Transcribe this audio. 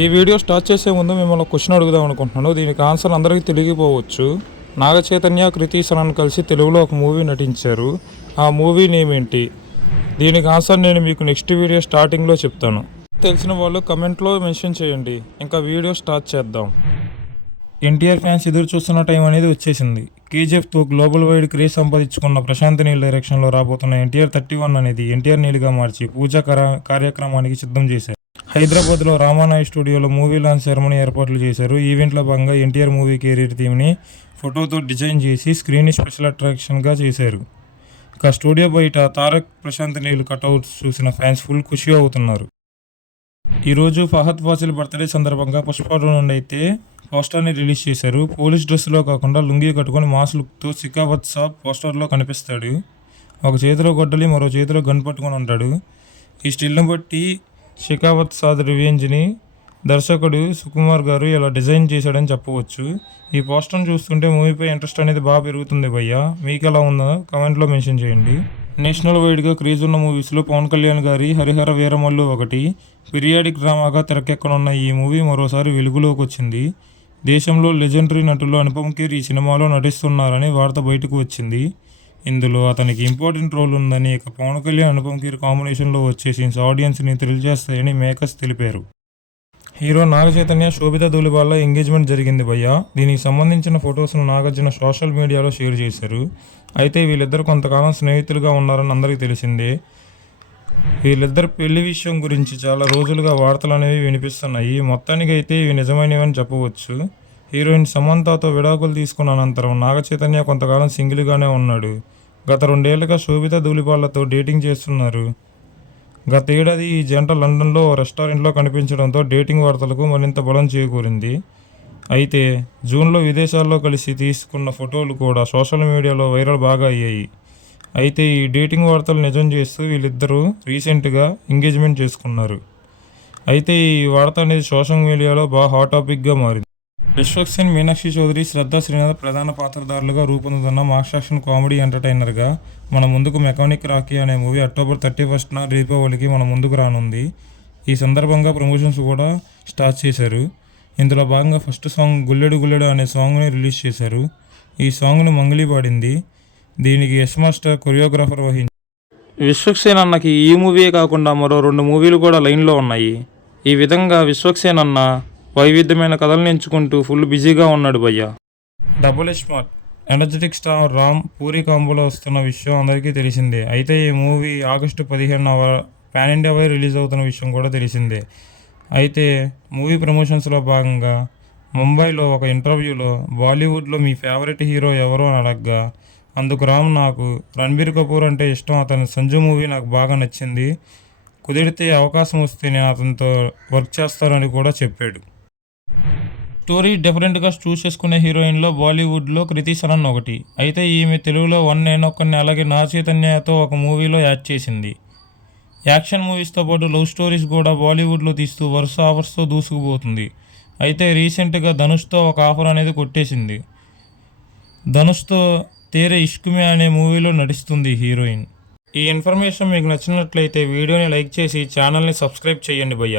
ఈ video start చేసే ముందు మిమ్మల్ని క్వశ్చన్ అడుగుదాం అనుకుంటున్నాను. దీనికి ఆన్సర్ అందరికీ తెలియకపోవచ్చు. నాగ చైతన్య, కృతి సనన్ కలిసి తెలుగులో ఒక మూవీ నటించారు. ఆ మూవీ నేమ్ ఏంటి? దీనికి ఆన్సర్ నేను మీకు నెక్స్ట్ వీడియో స్టార్టింగ్లో చెప్తాను. తెలిసిన వాళ్ళు కమెంట్లో మెన్షన్ చేయండి. ఇంకా వీడియో స్టార్ట్ చేద్దాం. ఎన్టీఆర్ ఫ్యాన్స్ ఎదురు చూస్తున్న టైం అనేది వచ్చేసింది. కేజీఎఫ్తో గ్లోబల్ వైడ్ క్రేజ్ సంపాదించుకున్న ప్రశాంత్ నీల్ డైరెక్షన్లో రాబోతున్న ఎన్టీఆర్ 31 అనేది ఎన్టీఆర్ నీల్గా మార్చి పూజా కార్యక్రమానికి సిద్ధం చేశారు. హైదరాబాద్లో రామానాయ్ స్టూడియోలో మూవీ లాంచ్ సెరమనీ ఏర్పాట్లు చేశారు. ఈవెంట్లో భాగంగా ఎన్టీఆర్ మూవీ కెరీర్ థీమ్ని ఫోటోతో డిజైన్ చేసి స్క్రీన్ని స్పెషల్ అట్రాక్షన్గా చేశారు. ఇక స్టూడియో బయట తారక్, ప్రశాంత్ నీల్ కటౌట్స్ చూసిన ఫ్యాన్స్ ఫుల్ ఖుషి అవుతున్నారు. ఈరోజు ఫహద్ ఫాసిల్ బర్త్డే సందర్భంగా పుష్ప 2 నుండి అయితే పోస్టర్ని రిలీజ్ చేశారు. పోలీస్ డ్రెస్లో కాకుండా లుంగీ కట్టుకొని మాస్ లుక్తో శిఖావత్ సాబ్ పోస్టర్లో కనిపిస్తాడు. ఒక చేతిలో గొడ్డలి, మరో చేతిలో గన్ పట్టుకొని ఉంటాడు. ఈ స్టిల్ను బట్టి శిఖావత్ సాద్ రివెంజ్ని దర్శకుడు సుకుమార్ గారు ఇలా డిజైన్ చేశాడని చెప్పవచ్చు. ఈ పోస్టర్ని చూస్తుంటే మూవీపై ఇంట్రెస్ట్ అనేది బాగా పెరుగుతుంది భయ్యా. మీకు ఎలా ఉందో కమెంట్లో మెన్షన్ చేయండి. నేషనల్ వైడ్గా క్రేజ్ ఉన్న మూవీస్లో పవన్ కళ్యాణ్ గారి హరిహర వీరమల్లు ఒకటి. పీరియాడిక్ డ్రామాగా తెరకెక్కనున్న ఈ మూవీ మరోసారి వెలుగులోకి వచ్చింది. దేశంలో లెజెండరీ నటులు అనుపమ్ ఖేర్ ఈ సినిమాలో నటిస్తున్నారని వార్త బయటకు వచ్చింది. ఇందులో అతనికి ఇంపార్టెంట్ రోల్ ఉందని, ఇక పవన్ కళ్యాణ్, అనుపమ్ ఖేర్ కాంబినేషన్లో వచ్చే సీన్స్ ఆడియన్స్ని థ్రిల్ చేస్తాయని మేకర్స్ తెలిపారు. హీరో నాగ చైతన్య, శోభిత ధూళిపాల ఎంగేజ్మెంట్ జరిగింది భయ్యా. దీనికి సంబంధించిన ఫొటోస్ను నాగార్జున సోషల్ మీడియాలో షేర్ చేశారు. అయితే వీళ్ళిద్దరు కొంతకాలం స్నేహితులుగా ఉన్నారని అందరికీ తెలిసిందే. వీళ్ళిద్దరు పెళ్లి విషయం గురించి చాలా రోజులుగా వార్తలు అనేవి వినిపిస్తున్నాయి. మొత్తానికి అయితే ఇవి నిజమైనవని చెప్పవచ్చు. హీరోయిన్ సమంతతో విడాకులు తీసుకున్న అనంతరం నాగ చైతన్య కొంతకాలం సింగిల్గానే ఉన్నాడు. గత 2 ఏళ్లుగా శోభిత ధూళిపాలతో డేటింగ్ చేస్తున్నారు. గత ఏడాది ఈ జంట లండన్లో ఓ రెస్టారెంట్లో కనిపించడంతో డేటింగ్ వార్తలకు మరింత బలం చేకూరింది. అయితే జూన్లో విదేశాల్లో కలిసి తీసుకున్న ఫోటోలు కూడా సోషల్ మీడియాలో వైరల్ బాగా అయ్యాయి. అయితే ఈ డేటింగ్ వార్తలు నిజం చేస్తూ వీళ్ళిద్దరూ రీసెంట్గా ఎంగేజ్మెంట్ చేసుకున్నారు. అయితే ఈ వార్త అనేది సోషల్ మీడియాలో బాగా హాట్ టాపిక్గా మారింది. విశ్వక్ సేన్, మీనాక్షి చౌదరి, శ్రద్ధా శ్రీనాథ్ ప్రధాన పాత్రధారులుగా రూపొందుతున్న మాస్ యాక్షన్ కామెడీ ఎంటర్టైనర్గా మన ముందుకు మెకానిక్ రాకీ అనే మూవీ అక్టోబర్ 31న దీపావళికి మన ముందుకు రానుంది. ఈ సందర్భంగా ప్రమోషన్స్ కూడా స్టార్ట్ చేశారు. ఇందులో భాగంగా ఫస్ట్ సాంగ్ గుల్లెడు గుల్లెడు అనే సాంగ్ని రిలీజ్ చేశారు. ఈ సాంగ్ను మంగ్లీ పాడింది. దీనికి యశ్ మాస్టర్ కొరియోగ్రాఫర్ వహించారు. విశ్వక్ సేన్ అన్నకి ఈ మూవీయే కాకుండా మరో 2 మూవీలు కూడా లైన్లో ఉన్నాయి. ఈ విధంగా విశ్వక్ సేన్ అన్న వైవిధ్యమైన కథలను ఎంచుకుంటూ ఫుల్ బిజీగా ఉన్నాడు భయ్య. Double smart energetic star Ram, Puri కాంబోలో వస్తున్న విషయం అందరికీ తెలిసిందే. అయితే ఈ మూవీ ఆగస్టు 15న పాన్ ఇండియా వై రిలీజ్ అవుతున్న విషయం కూడా తెలిసిందే. అయితే మూవీ ప్రమోషన్స్లో భాగంగా ముంబైలో ఒక ఇంటర్వ్యూలో బాలీవుడ్లో మీ ఫేవరెట్ హీరో ఎవరో అని అడగ్గా అందుకు రామ్, నాకు రణబీర్ కపూర్ అంటే ఇష్టం, అతని సంజు మూవీ నాకు బాగా నచ్చింది, కుదిరితే అవకాశం వస్తే నేను అతనితో వర్క్ చేస్తానని కూడా చెప్పాడు. స్టోరీ డిఫరెంట్గా చూస్ చేసుకునే హీరోయిన్లో బాలీవుడ్లో కృతి సనన్ ఒకటి. అయితే ఈమె తెలుగులో 1 నేనొక్కడిని అలాగే నాగ చైతన్యతో ఒక మూవీలో యాక్ట్ చేసింది. యాక్షన్ మూవీస్తో పాటు లవ్ స్టోరీస్ కూడా బాలీవుడ్లో తీస్తూ వరుస ఆఫర్స్తో దూసుకుపోతుంది. అయితే రీసెంట్గా ధనుష్తో ఒక ఆఫర్ అనేది కొట్టేసింది. ధనుష్తో తేరే ఇష్క్ మే అనే మూవీలో నటిస్తుంది హీరోయిన్. ఈ ఇన్ఫర్మేషన్ మీకు నచ్చినట్లయితే వీడియోని లైక్ చేసి ఛానల్ని సబ్స్క్రైబ్ చేయండి భయ్యా.